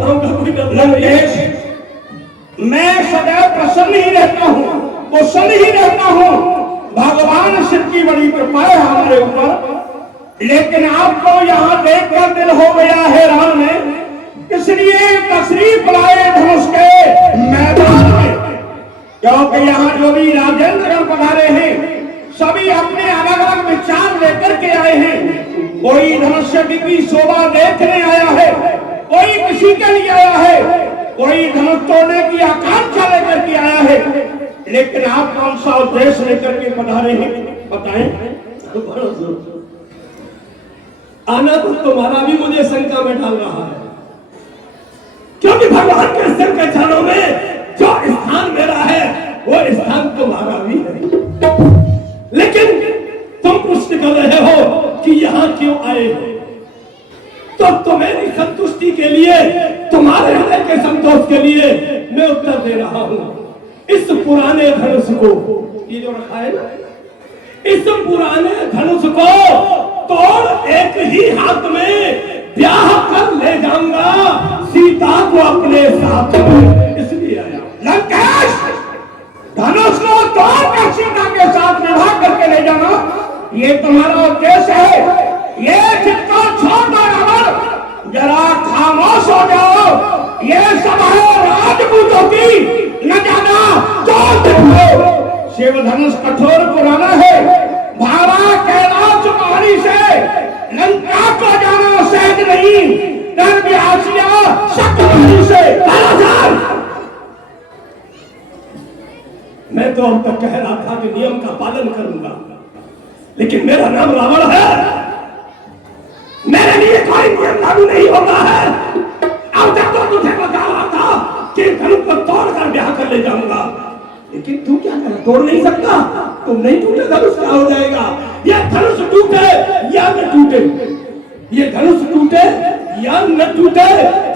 लंकेश, मैं सदैव प्रसन्न ही रहता हूँ, कुशल ही रहता हूँ। भगवान शिव की बड़ी कृपा है हमारे ऊपर, लेकिन आपको यहाँ देखकर दिल हो गया है राम में, इसलिए तशरीफ लाए धनुष के मैदान में। क्योंकि यहाँ जो भी राजेंद्र पधारे हैं सभी अपने अलग अलग विचार लेकर के आए हैं। कोई धनुष्य की शोभा देखने आया है, कोई किसी के लिए आया है, कोई धनुष तोड़ने की आकांक्षा लेकर के आया है। लेकिन आप कौन सा उद्देश्य लेकर के पधारे हैं, बताएं। आना तो तुम्हारा भी मुझे शंका में डाल रहा है, क्योंकि भगवान के सिर के चरणों में जो स्थान मेरा है वो स्थान तुम्हारा भी है। लेकिन तुम प्रश्न कर रहे हो कि यहाँ क्यों आए हो, तो तुम्हारी संतुष्टि के लिए, तुम्हारे हृदय के संतोष के लिए मैं उत्तर दे रहा हूँ। इस पुराने धनुष को, ये जो रखा है ना, इस पुराने धनुष को तोड़ एक ही हाथ में ब्याह कर ले जाऊंगा सीता को अपने साथ में, इसलिए आया। लंकेश, धनुष को तोड़कर सीता के साथ में भाग करके ले जाना, ये तुम्हारा उद्देश्य है। ये चित्तो छोड़ दो रावण, जरा खामोश हो जाओ। ये सब है राजपूतों की, न जाना जो देखो। शिव धनुष कठोर पुराना है, भारा कैलाश पहाड़ी से लंका को जाना सहज नहीं, डर बिहासिया शक्ति से। मैं तो अब तक कह रहा था कि नियम का पालन करूंगा, लेकिन मेरा नाम रावण है, मेरे लिए कोई नियम लागू नहीं होता है। अब तक तो तुझे बता रहा था कि धनुष को तोड़कर ब्याह कर ले जाऊंगा, लेकिन तू क्या कर, तोड़ नहीं सकता। तुम नहीं टूटे धनुष क्या हो जाएगा। ये धनुष टूटे या न टूटे, ये धनुष टूटे या न टूटे,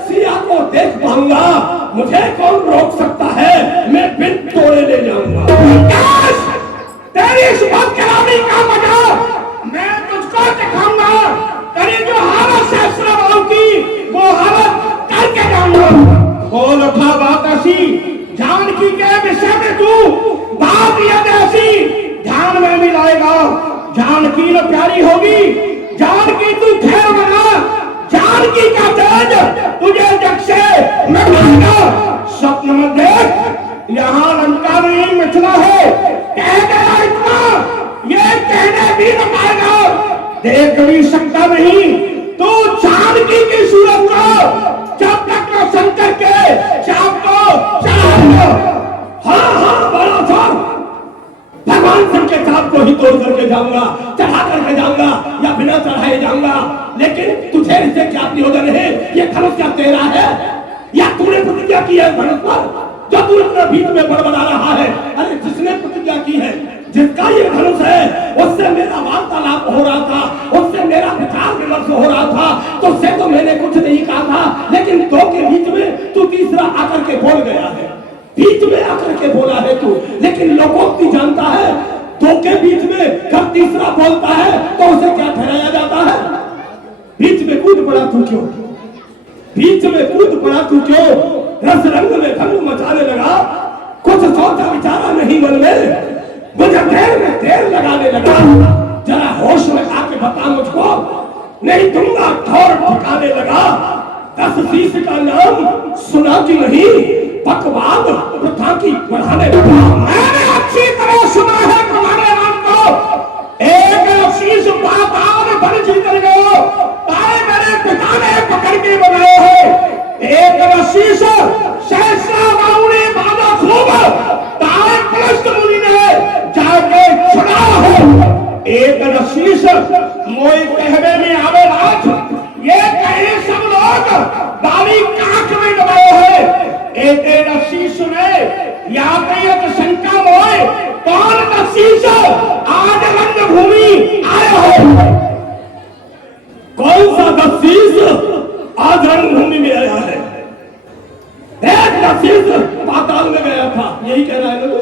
सिया को देख पाऊंगा, मुझे कौन रोक सकता है, मैं बिन तोड़े ले जाऊंगा। तेरी इस बात कलामी का मजा मैं तुझको दिखाऊंगा। तेरी जो हालत है श्रवण की, वो हालत करके जाऊंगा। बोल उठा बात ऐसी, जानकी के विषय में तू बात यदि ऐसी ध्यान में मिलाएगा, जानकी न प्यारी होगी, जानकी तू ठहर बना, जानकी का तेज तुझे जग से मिटाएगा। स्वप्न में देख, यहाँ लंका नहीं मिथिला है, कह गया इतना, ये कहने भी न पाएगा, देख भी सकता नहीं। तू जानकी की सूरत को जब तक न शंकर के चाप को चढ़ाएगा। हाँ, बड़ा था, भगवान शंकर के चाप को ही तोड़ करके जाऊंगा, चढ़ा करके जाऊंगा या बिना चढ़ाए जाऊंगा। लेकिन तुझे इससे क्या प्रयोजन है, ये धनुष क्या तेरा है या तूने प्रतिज्ञा की है धनुष पर, जो तू अपने बीच में बड़बड़ा रहा है। अरे जिसने प्रतिज्ञा की है, जिसका ये धनुष है, उससे मेरा वार्तालाप हो रहा था, उससे मेरा विचार विमर्श हो रहा था, तो उससे तो मैंने कुछ नहीं कहा था, लेकिन दो के बीच में तू तीसरा आकर के बोल गया है, बीच में आकर के बोला है तू। लेकिन लोकोक्ति जानता है, दो के बीच में जब तीसरा बोलता है तो उसे क्या ठहराया जाता है। बीच में कूद पड़ा तू क्यों, बीच में कूद पड़ा तू क्यों, रस रंग में भंग मचाने लगा, कुछ सोचा विचारा नहीं मन में, मुझे देर में देर लगाने लगा। जरा होश में आके बता मुझको, नहीं दूंगा ठौर ठिकाने लगा। 10 शीश का नाम सुना कि नहीं, बकवाद प्रथा की बढ़ाने लगा। मैंने अच्छी तरह सुना है तुम्हारे नाम को, एक शीश पाताल बन जीत गए, तारे मेरे पिता ने पकड़ के बनाए हैं। एक शीश सहस्रा बाउनी बाजा खूब, तारे कलश मुनि ने जाके छुड़ाया है। एक शीश मोई कहवे में आवे राज, ये कहे सब लोग बाली कांख में दबाए हैं। एक शीश में यातायात शंका मोए, कौन शीश आज रंगभूमि आया है, कौन सा दशीष आज रंगभूमि में आया है। एक दशीष पाताल में गया था, यही कह रहा है ना,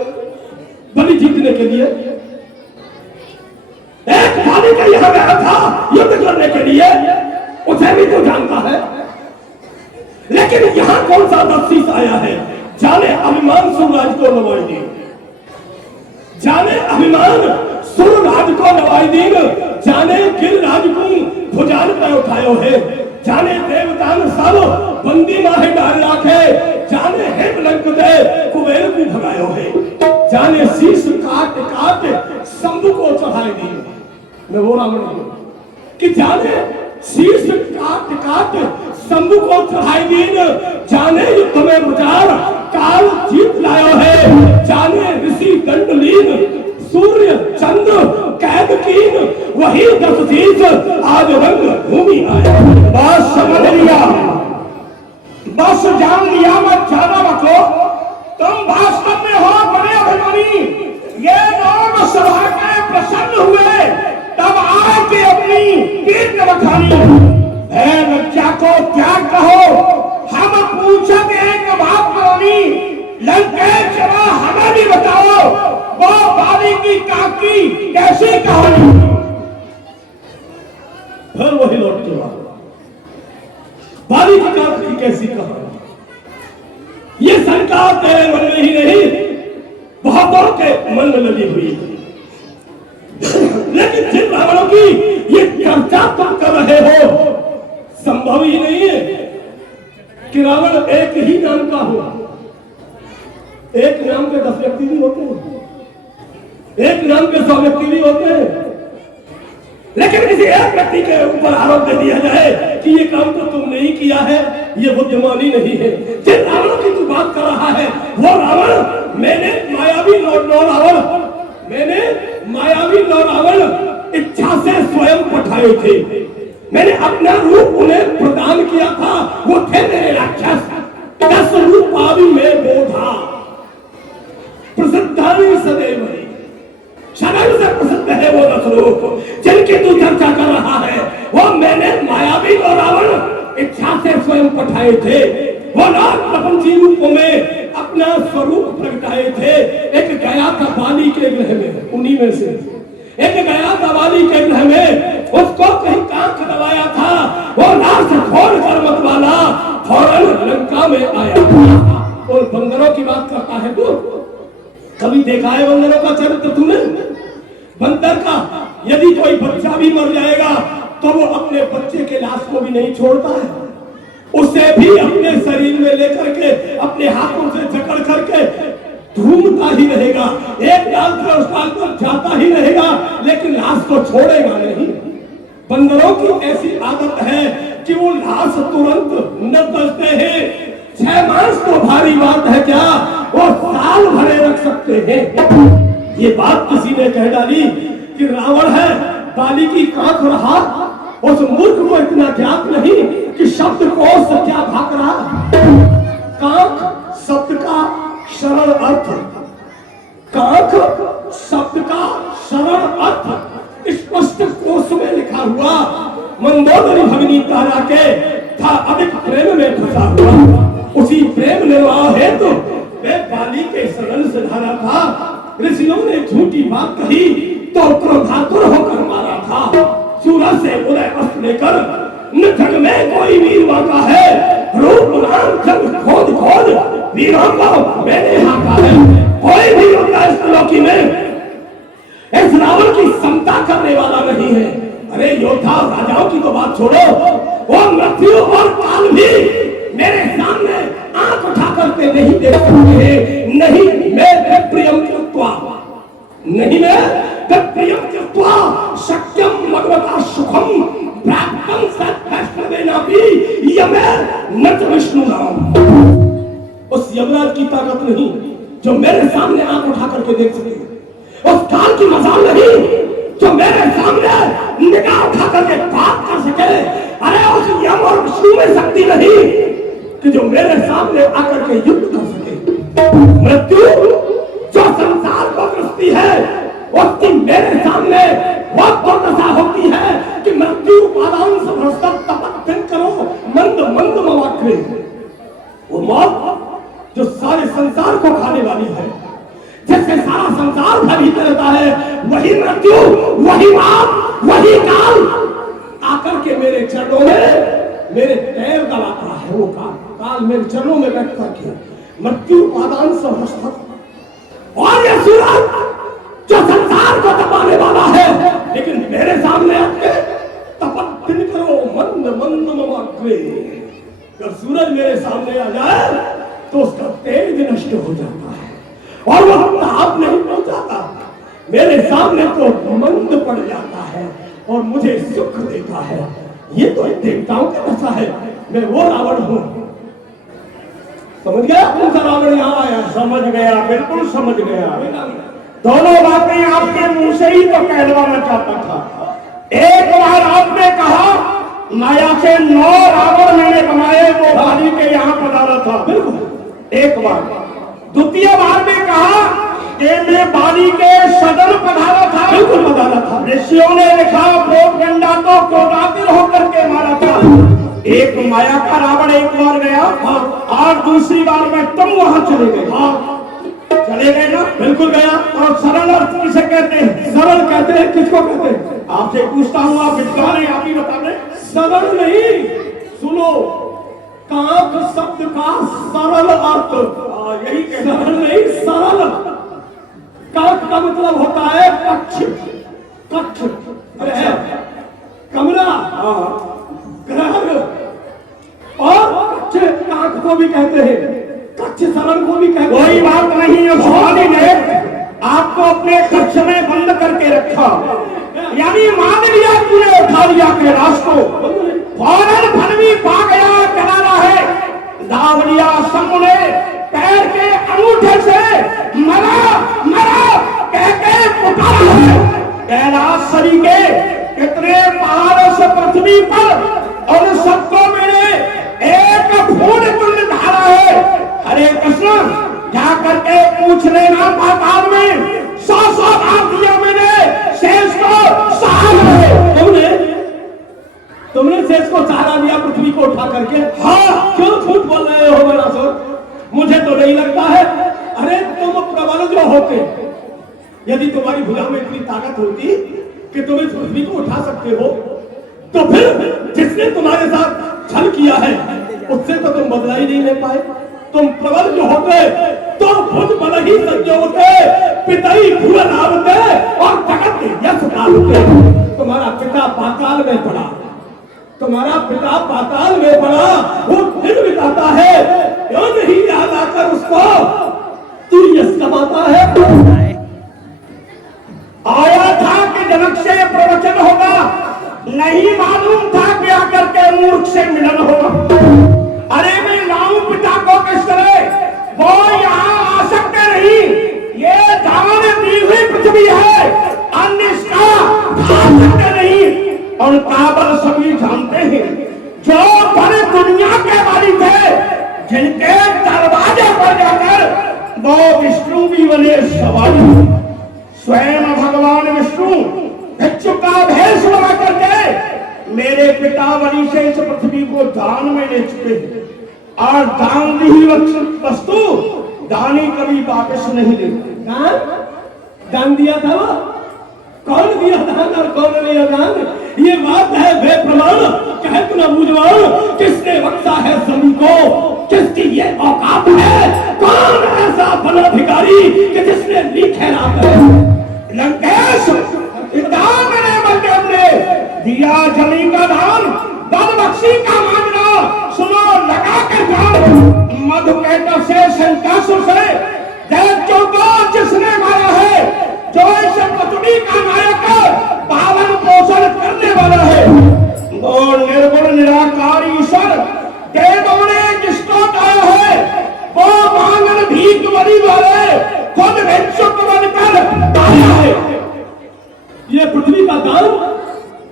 बलि जीतने के लिए। एक बाली का यहाँ गया था युद्ध करने के लिए, उसे भी तो जानता है। लेकिन यहां कौन सा बख्शीश आया है? जाने अभिमान सूरराज को नवाई दीन, जाने अभिमान सूरराज को नवाई दीन, जाने गिरिराज को भुजान पर उठायो है, जाने देवतान सब बंदी माहे डाल राखे, जाने है बलंक दे कुबेर को भगायो है, जाने शीश काट काट शंभु को चढ़ाए दी। मैं बोला हूं कि जाने शीश काट काट शंभु को चढ़ाई दीन, जाने युद्ध में मुचार काल जीत लायो है, जाने ऋषि दंडलीन सूर्य चंद्र कैद कीन, वही 10 शीश आज रंग भूमि आया। बस समझ लिया, बस जान लिया, मत जाना मतो, तुम वास्तव में हो बड़े अभिमानी। ये लोग सभा के प्रसन्न हुए तब आके अपनी कीर्त बखानी। है लज्जा को त्याग कहो, हम पूछते एक बात मानी, लंकेश चला हमें भी बताओ, वो बाली की काकी कैसी कहानी। फिर वही लौट के बाली की काकी कैसी कहानी। ये सरकार तेरे मन में ही नहीं, बहुतों के मन में लगी हुई है। लेकिन जिन रावणों की ये चर्चा तुम कर रहे हो, संभव ही नहीं है कि रावण एक ही नाम का हो। एक नाम के 10 व्यक्ति भी होते हैं, एक नाम के 100 व्यक्ति भी होते हैं, लेकिन किसी एक व्यक्ति के ऊपर आरोप दे दिया जाए कि ये काम तो तुम नहीं किया है, ये बुद्धिमानी नहीं है। जिन रावण की तू बात कर रहा है वो रावण मैंने मायावी लौ रावण इच्छा से स्वयं पठाए थे। मैंने अपना रूप उन्हें प्रदान किया था, वो थे मेरे राक्षस। 10 रूप आदि में बोधा प्रसिद्धानी सदैव सदैव से प्रसिद्ध है वो 10 रूप जिनकी तू चर्चा कर रहा है। वो मैंने मायावी और रावण इच्छा से स्वयं पठाए थे। वो नाग प्रपंची रूपों में अपना स्वरूप प्रगटाए थे। एक गया था बाली के ग्रह में, उन्हीं में से एक गया था बाली के ग्रह में, उसको कहीं कांख दबाया था। वो लाश छोड़ कर मत वाला फौरन लंका में आया। और बंदरों की बात करता है तू, कभी देखा है बंदरों का चरित्र तूने? बंदर का यदि कोई बच्चा भी मर जाएगा तो वो अपने बच्चे के लाश को भी नहीं छोड़ता है, उसे भी अपने शरीर में लेकर के अपने हाथों से जकड़ करके ढूंढता ही रहेगा। एक डाल से उस डाल पर जाता ही रहेगा, लेकिन लाश को छोड़ेगा नहीं। बंदरों की ऐसी आदत है कि वो लाश तुरंत न बचते हैं। 6 मास तो भारी बात है क्या, वो साल भरे रख सकते हैं। ये बात किसी ने कह डाली कि रावण है बाली की कांख रहा, उस मूर्ख को इतना ज्ञात नहीं कि शब्द कोश क्या भाग रहा। कांख शब्द का सरल अर्थ, कांख शब्द का सरल अर्थ स्पष्ट कोश में लिखा हुआ। मंदोदरी भगनी तारा के था अधिक प्रेम में फंसा हुआ, उसी प्रेम निर्वाह हेतु वे बाली के सदन से धारा था। ऋषियों ने झूठी बात कही तो क्रोधातुर होकर मारा था। सूरज से उदय अस्त लेकर न जग में कोई वीर बाका है, रूप नाम जग खोद खोद वीरों को मैंने हाका है। कोई भी होता इस लोकी में इस रावण की समता करने वाला नहीं है। अरे योद्धा राजाओं की तो बात छोड़ो, वो मृत्यु और काल भी मेरे सामने आंख उठा करके नहीं देख सकते। नहीं मैं प्रियम कृत्वा, नहीं मैं प्रियम कृत्वा सत्यम भगवता सुखम प्राप्तम सत्वैष्णवेनापि यमे नत विष्णु नाम। उस यमराज की ताकत नहीं जो मेरे सामने आंख उठा करके देख सके, उस काल की मजाल नहीं जो मेरे सामने निगाह उठा करके बात कर सके। अरे उस यम और विष्णु में शक्ति नहीं कि जो मेरे सामने आकर के युद्ध कर सके। मृत्यु जो संसार को ग्रस्ती है, उसकी मेरे सामने वक्त तो दशा होती है कि मृत्यु पादान समरसत तपत्तिन करो मंद मंद मवाक्रे। वो मौत जो सारे संसार को खाने वाली है, जिससे सारा संसार भयभीत रहता है, वही मृत्यु, वही मौत, वही काल आकर के मेरे चरणों में मेरे पैर दबाता है। वो काल काल मेरे चरणों में बैठ करके मृत्यु पादान से हस्त और ये सूरज जो संसार को तपाने वाला है, लेकिन मेरे सामने आके तपन करो मंद मंद ममाग्रे। जब सूरज मेरे सामने आ जाए तो उसका तेज नष्ट हो जाता है और वह ताप नहीं पहुंचाता, मेरे सामने तो मंद पड़ जाता है और मुझे सुख देता है। ये तो एक देवताओं का दशा है, मैं वो रावण हूं। समझ गया कौन सा रावण यहाँ आया? समझ गया, बिल्कुल समझ गया। दोनों बातें आपके मुंह से ही तो कहलवाना चाहता था। एक बार आपने कहा माया से 9 रावण मैंने बनाए, वो बाली के यहाँ पधारा था, बिल्कुल एक बार। द्वितीय बार में कहा कि मैं बाली के सदन पधारा था, बिल्कुल पधारा था। ऋषियों ने लिखा बोध गंडा को क्रोधातुर होकर के मारा था। एक माया का रावण एक बार गया, और दूसरी बार में तुम वहां चले गए। चले गए ना? बिल्कुल गया। और सरल अर्थ किसे कहते हैं? सरल कहते हैं, किसको कहते हैं? आपसे पूछता हूँ, आप विद्वान हैं, आप ही बता दें। सरल नहीं, सुनो, काक शब्द का सरल अर्थ यही सरल नहीं, सरल। काक का मतलब होता है कक्ष, कक्ष कमरा, ग्रह, और कक्ष काक को भी कहते हैं, कक्ष सरल को भी कहते हैं। कोई बात नहीं है, स्वामी ने आपको अपने कक्ष में बंद करके रखा, यानी मान लिया तूने उठा लिया कैलाश को, फौरन फनवी पा गया किनारा है, दाब लिया शंभु ने पैर के अंगूठे से मरा मरा कह के पुकारा है। कैलाश सरी के कितने पहाड़ों से पृथ्वी पर और सबको मेरे एक फूल तुल्य धारा है। हरे कृष्ण जा करके पूछ लेना पाताल में 100 बार दिया मैंने शेष को सहारा है। तुमने शेष को सहारा दिया पृथ्वी को उठा करके? हाँ। क्यों झूठ बोल रहे हो मेरा सर? मुझे तो नहीं लगता है। अरे तुम प्रबल जो होते, यदि तुम्हारी भुजा में इतनी ताकत होती कि तुम इस पृथ्वी को उठा सकते हो, तो फिर जिसने तुम्हारे साथ छल किया है उससे तो तुम बदला ही नहीं ले पाए। तुम प्रबल जो होते तो खुद बल ही संजोते, पिताई भुवन आवते और जगत यश पालते। तुम्हारा पिता पाताल में पड़ा, तुम्हारा पिता पाताल में पड़ा, वो फिर भी कहता है क्यों नहीं याद आकर उसको तू यश कमाता है। आया था कि जनक से प्रवचन होगा, नहीं मालूम था कि आकर के मूर्ख से मिलन होगा। अरे मैं लाऊं पिता को किस तरह, वो यहाँ आ सकते नहीं, ये दान दी हुई पृथ्वी है, अन्य इसका खा सकते नहीं। और काबल सभी जानते हैं, जो बड़े दुनिया के वाली थे, जिनके दरवाजे पर जाकर वो विष्णु भी बने सवारी। स्वयं भगवान विष्णु भिक्षु का भेष बना करके मेरे पितावली से इस पृथ्वी को दान में ले चुके हैं, और दान दी वस्तु दानी कभी वापस नहीं लेते। दान दिया था वो? कौन दिया दान और कौन नहीं दान? ये बात है बेप्रमाण, कहत न बुझवान, किसने बख्शा है सभी को, किसकी ये औकात है? कौन ऐसा भलाधिकारी कि जिसने लिखे रात है? लंकेश दान ने मध्यम ने दिया जमीन का दान, बद बख्शी का मांगना सुनो लगा कर जान। मधुकेट से शंकासुर से दैत्यों को जिसने मारा है, जो इस पृथ्वी का नायक पालन पोषण करने वाला है, वो निर्गुण निराकार ईश्वर दे दौड़े जिसको पाया है, वो मांगन भीख बनी वाले खुद भिक्षुक बनकर आया है। ये पृथ्वी का दान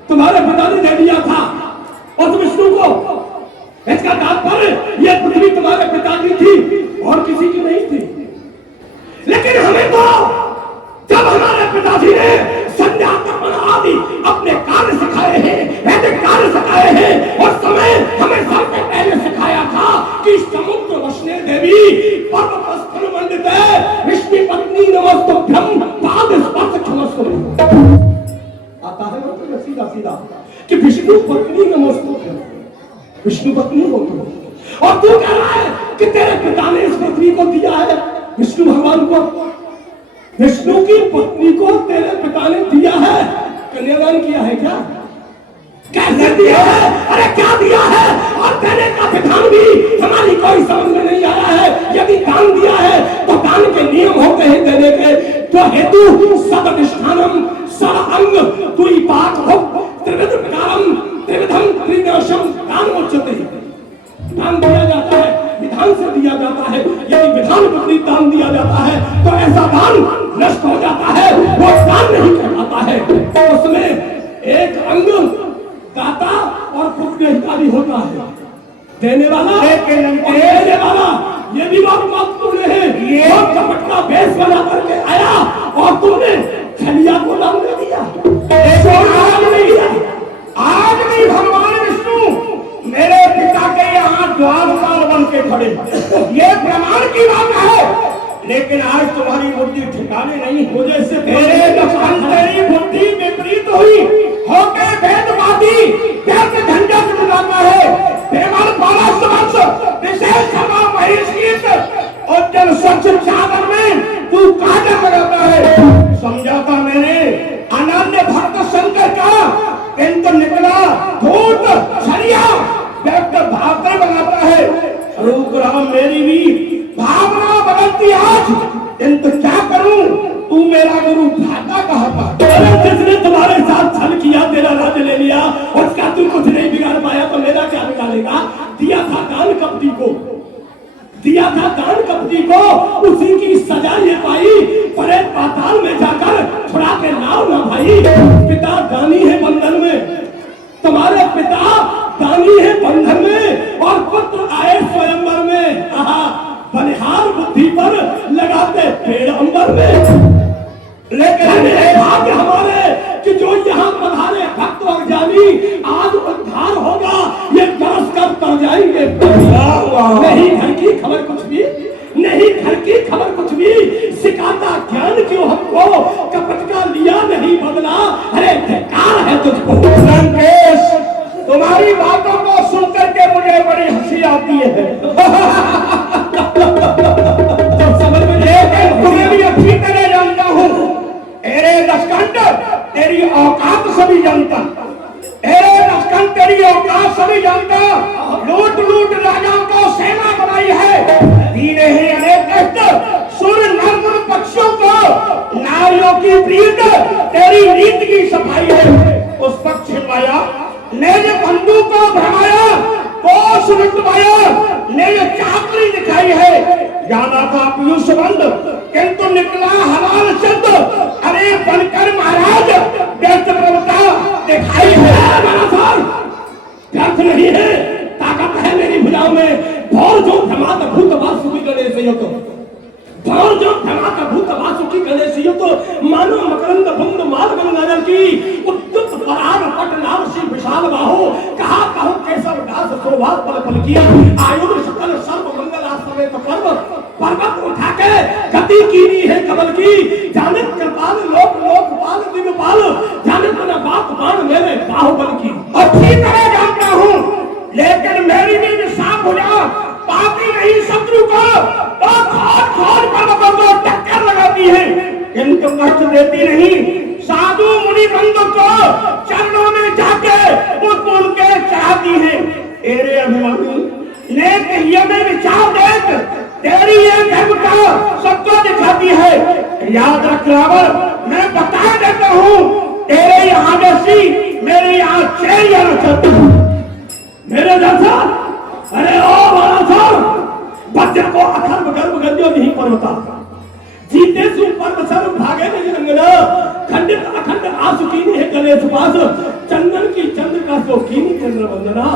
तुम्हारे पिता ने दे दिया था उस विष्णु को। इसका तात्पर्य ये पृथ्वी तुम्हारे पिता की थी और किसी की नहीं थी। लेकिन हमें तो जब हमारे पिताजी ने संध्या कर्म आदि अपने कार्य सिखाए हैं, वैदिक कार्य सिखाए हैं, उस समय हमें सबसे पहले सिखाया था कि समुद्र वसने देवी पर्वत स्थल मंडिते विष्णु पत्नी नमस्तुभ्यम पाद स्पर्श क्षमस्व। आता है मतलब सीधा सीधा कि विष्णु पत्नी नमस्तुभ्यम, विष्णु पत्नी हो तुम, और तू कह रहा है कि तेरे पिता ने इस पृथ्वी को दिया है विष्णु भगवान को। विष्णु की पत्नी को तेरे पिता ने दिया है, कन्यादान किया है क्या? कैसे दिया है? अरे क्या दिया है? और देने का विधान भी हमारी कोई समझ में नहीं आया है। यदि दान दिया है तो दान के नियम होते हैं देने के, तो हेतु सदनिष्ठानम सद अंग तुई पाक हो त्रिविध प्रकारम त्रिविधम त्रिदशम दान उच्यते। दान दिया जाता है, विधान से दिया जाता है। यदि विधान विपरीत दान दिया जाता है तो ऐसा दान नष्ट हो जाता है, वो दान नहीं कहलाता है। तो उसमें एक अंग दाता और पुण्य इत्यादि होता है, देने वाला देने वाला। ये भी बात महत्वपूर्ण है। ये कपट का बेस बना करके आया और तुमने छलिया को दान दे दिया। आज भी भगवान विष्णु मेरे पिता के यहाँ द्वारपाल बन के खड़े, ये प्रमाण की बात है। लेकिन आज तुम्हारी बुद्धि ठिकाने नहीं, मुझे से तेरी बुद्धि विपरीत हुई होके वेदवादी कैसे झंझट बुलाता है। बेमन बाला समक्ष विशेष सभा महिषीत और जल स्वच्छ चादर में तू काजल लगाता है। समझाता मैंने अनन्य भक्त शंकर का, किंतु निकला धूत छलिया व्यक्त भावना बनाता है। रूप राम मेरी भी भावना बदलती आज, किंतु क्या करूं, तू मेरा गुरु भाता कहा था। जिसने तुम्हारे साथ छल किया, तेरा राज्य ले लिया, उसका तू कुछ नहीं बिगाड़ पाया तो मेरा क्या बिगाड़ेगा? दिया था दान कपटी को, दिया था दान कपटी को, उसी की सजा ये पाई। परे पाताल में जाकर छुड़ा के लाओ ना भाई। पिता दानी है बंधन में, तुम्हारे पिता दानी है बंधन में, और पुत्र आए स्वयंवर में। बलिहार बुद्धि पर लगाते पेड़ अंबर में। लेकिन भाग्य हमारे कि जो यहाँ पधारे भक्त और जानी, आज उद्धार होगा, ये बरस कर तर जाएंगे। नहीं घर की खबर कुछ भी, नहीं घर की खबर कुछ भी, सिखाता ज्ञान क्यों हमको, कपट का लिया नहीं बदला। अरे धिक्कार है तुझको। लंकेश, तुम्हारी बातों को सुनकर के मुझे बड़ी हंसी आती है। समझ में, लेकिन तुम्हें भी अच्छी तरह जानता हूँ। तेरे दशकंठ तेरी औकात सभी जानता, तेरे दशकंठ तेरी औकात सभी जानता। लूट लूट राजाओं को सेना बनाई है, दीने हैं अनेक कष्ट, सुर नर पक्षियों को नारियों की प्रीत, तेरी नीति की सफाई है। उस पक्ष माया ने जो बंधु को भरमाया, कोष लुटवाया, ने जो चाकरी दिखाई है। जाना था पीयूष बंद, किंतु निकला हलाल चंद। अरे बनकर महाराज व्यर्थ प्रवृत्ता दिखाई है। व्यर्थ नहीं है, ताकत है मेरी भुजाओं में। भौर जो धमाका भूत वासुकी गणेश यो तो, भौर जो धमाका भूत वासुकी गणेश यो तो, मानो मकरंद बुंद माल गंगाजल की उद्युत पराग पट नाम सी विशाल बाहो। कहा कहो केसर दास शोभा पल पल की, आयुध सकल सर्व मंगल आश्रय पर्व। पर्वत उठा के गति कीनी है कमल की, जाने कृपाल लोक लोकपाल दिव्यपाल, जाने न बात बाण मेरे बाहुबल की। अच्छी तरह जानता हूँ, लेकिन मेरी भी निशान हो जा पाती नहीं शत्रु को, तो खोज खोज पर्वतों को टक्कर लगाती है, किंतु कष्ट देती नहीं। साधु मुनि बंधु को चरणों में जाके पुल के चढ़ाती है। तेरे अभिमानी नेक यज्ञ विचार देख, तेरी ये देवता सबको दिखाती है। याद रख रावण, मैं बता देता हूँ, तेरे यहाँ जैसी मेरे यहाँ चेरिया चलती मेरे जैसा। अरे ओ महाराजा, बच्चे को अखंड गर्भ गंजो नहीं परवता, जीते सु पर्व सर्व भागे नहीं रंगना, खंडित अखंड आंसू कीनी है गणेश पास, चंदन की चंद्र का सो कीनी चंद्र वंदना।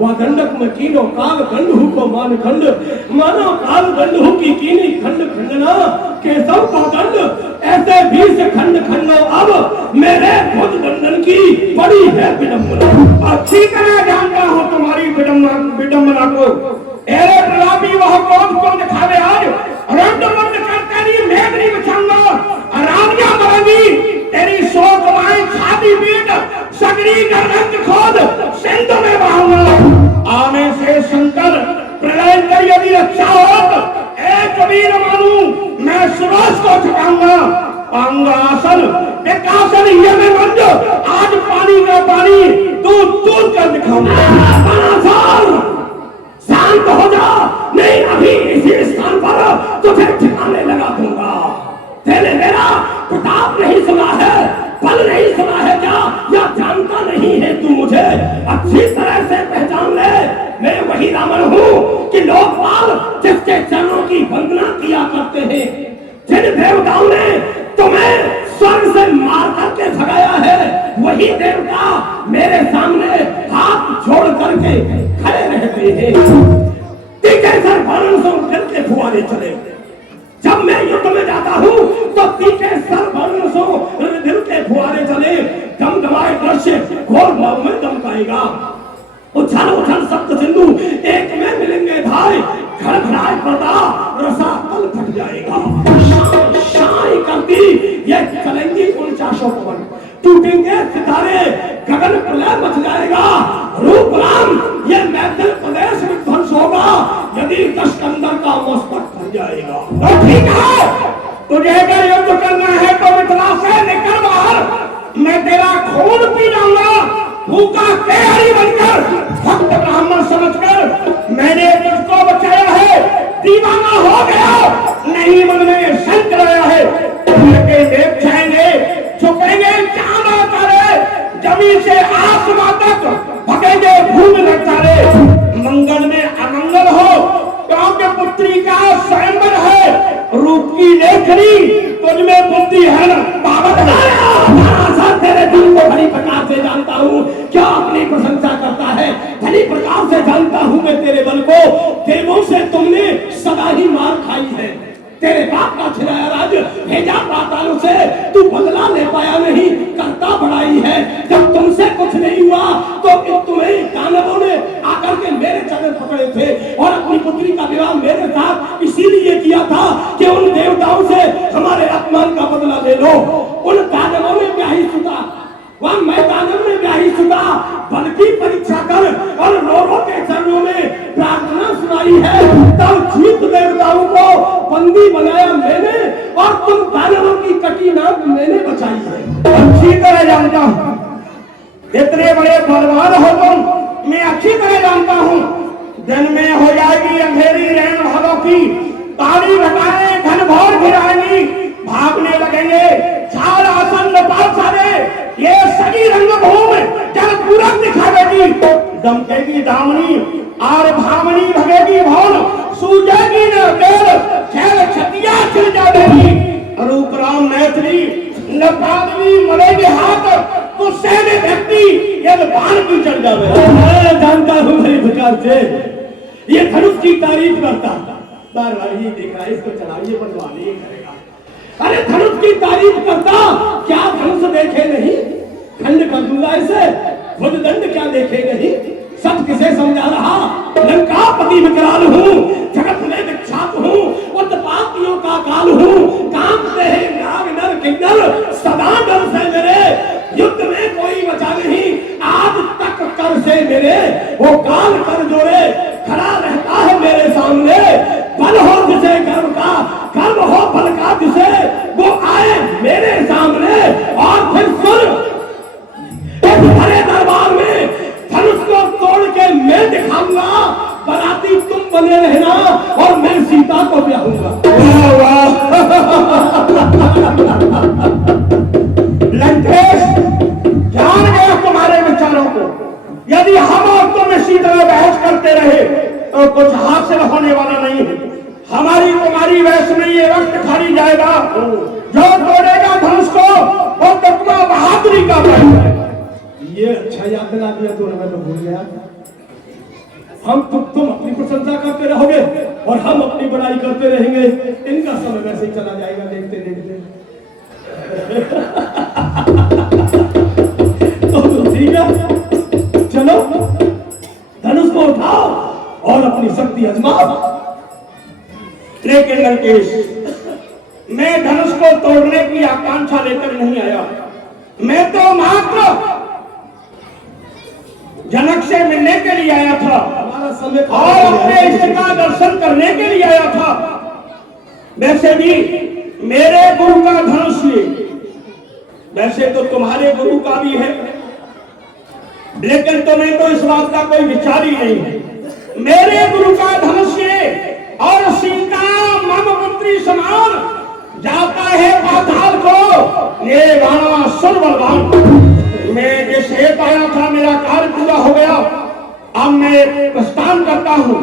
वह दंडक में कीनो काल गंडहु को मान खंड, मानो काल गंडहु की कीनी खंड खंडना। केशव का दंड ऐसे भी से खंड खंडो, अब मेरे खुद दंडन की बड़ी है विडंबना। अच्छी तरह जानता हूँ तुम्हारी विडंबना को। तेरे प्रलापी वह कौन दिखावे आज, रंड मंड कर तेरी मेघनी बिछाऊंगा, रानियां मरेंगी, तेरी शोक माए छाती पीट, सगरी गर्दन खोद सिंध में बहाऊंगा। आने से शंकर फुहारे चले। जब मैं युद्ध में जाता हूँ तो तीखे सर दिल के फुहारे चले। दमदमाए दृश्य घोर भाव में दमकाएगा। उछल उछल सप्त सिंधु एक में मिलेंगे धाय। खड़खड़ाए पर्दा रसातल फट जाएगा। शाई करती ये चलेंगी 49 पवन। टूटेंगे सितारे गगन प्रलय मच जाएगा। रूप राम ये मैथिल प्रदेश में ध्वंस होगा यदि दशकंदर का मस्तक फट जाएगा। तो ठीक है, तुझे अगर युद्ध करना है तो मिथिला से निकल बाहर। मैं तेरा खून पी जाऊंगा। भूखा केहरी बनकर भक्त ब्राह्मण समझकर मैंने तुझको बचाया है। दीवाना हो गया नहीं, मन में संत रहा है। के देख जाएंगे झुकेंगे चांद तारे। जमीन से आसमां तक भगेंगे भूमि में तारे। मंगल में अमंगल हो क्योंकि पुत्री का स्वयंवर है। रूप की लेखनी तुझमें बुद्धि है ना बाबा। तेरे दिल को भली प्रकार से जानता हूँ, क्या अपनी प्रशंसा करता है। भली प्रकार से जानता हूँ मैं तेरे बल को। देवों से तुमने सदा ही मार खाई है। तेरे बाप का छिराया राज भेजा पातालों से, तू बदला ले पाया नहीं, करता बड़ाई है। जब तुमसे कुछ नहीं हुआ तो तुम्हें दानवों ने आकर के मेरे चरण पकड़े थे और अपनी पुत्री का विवाह मेरे साथ इसीलिए किया था कि उन देवताओं से हमारे अपमान का बदला ले लो। उन दानवों ने ब्याही सुता, वह मैदानों ने ब्याही सुता। बल की परीक्षा कर और रो रो के चरणों में प्रार्थना सुनाई है। तब जीत देवताओं को बंदी बनाया मैंने और तुम दानवों की कटी नाक मैंने बचाई है। अच्छी तरह जानता हूँ, इतने बड़े बलवान हो तुम, मैं अच्छी तरह जानता हूँ। दिन में हो जाएगी अंधेरी रैन भागों की, तारी घटाए घन भोर गिराएंगी। भागने लगेंगे झाड़ आसन नेपाल सारे। ये सभी रंगभूमि जल पूरक दिखावेगी। दमकेगी दामनी और भामनी भगेगी भौन। सूझेगी न बेल खेल छतिया छिल जाएगी। रूप राम मैथिली न पादवी मलेगे हाथ तो सहने व्यक्ति यद बाण की चल जावे। मैं जानता हूँ मेरी प्रकार से ये धनुष की तारीफ करता। बार बार ही देख रहा है इसको चलाइए बनवानी करेगा। अरे धनुष की तारीफ करता, क्या धनुष देखे नहीं। खंड कर दूंगा इसे, खुद दंड क्या देखे नहीं। सब किसे समझा रहा, लंकापति विकराल हूँ, जगत में विख्यात हूँ, उत्पातियों का काल हूँ। कांपते हैं नाग नर किन्नर सदा डर से मेरे। युद्ध में कोई बचा नहीं आज तक कर से मेरे। वो काल कर जोड़े खड़ा रहता है मेरे सामने। बल हो जिसे कर्म का, कर्म हो बल का जिसे, वो आए मेरे सामने और फिर सुन भरे दरबार में धनुष को तोड़ के मैं दिखाऊंगा। बराती तुम बने रहना और मैं सीता को ब्याहूंगा। लंकेश जान गया तुम्हारे विचारों को। यदि हम और तुम इसी तरह बहस करते रहे तो कुछ हासिल होने वाला नहीं है। हमारी तुम्हारी बहस में ये वक्त खाली जाएगा। जो तोड़ेगा धनुष को वो तत्वा बहादुरी का है। ये अच्छा याद दिला दिया तो मैं तो भूल गया। हम तुम अपनी प्रशंसा करते रहोगे और हम अपनी बड़ाई करते रहेंगे। इनका समय वैसे ही चला जाएगा देखते देखते। तो ठीक है, चलो धनुष को उठाओ और अपनी शक्ति आजमाओ। लेकिन लंकेश, मैं धनुष को तोड़ने की आकांक्षा लेकर नहीं आया। मैं तो मात्र जनक से मिलने के लिए आया था और अपने इष्ट का दर्शन करने के लिए आया था। वैसे भी मेरे गुरु का धनुष ये, वैसे तो तुम्हारे गुरु का भी है, लेकिन तुम्हें तो इस बात का कोई विचार ही नहीं है। मेरे गुरु का धनुष ये और सीता मम पुत्री समान जाता है पाताल को। ये वाणा सुर बलवान। मैं जिस हेतु आया था मेरा कार्य पूरा हो गया। अब मैं प्रस्थान करता हूँ।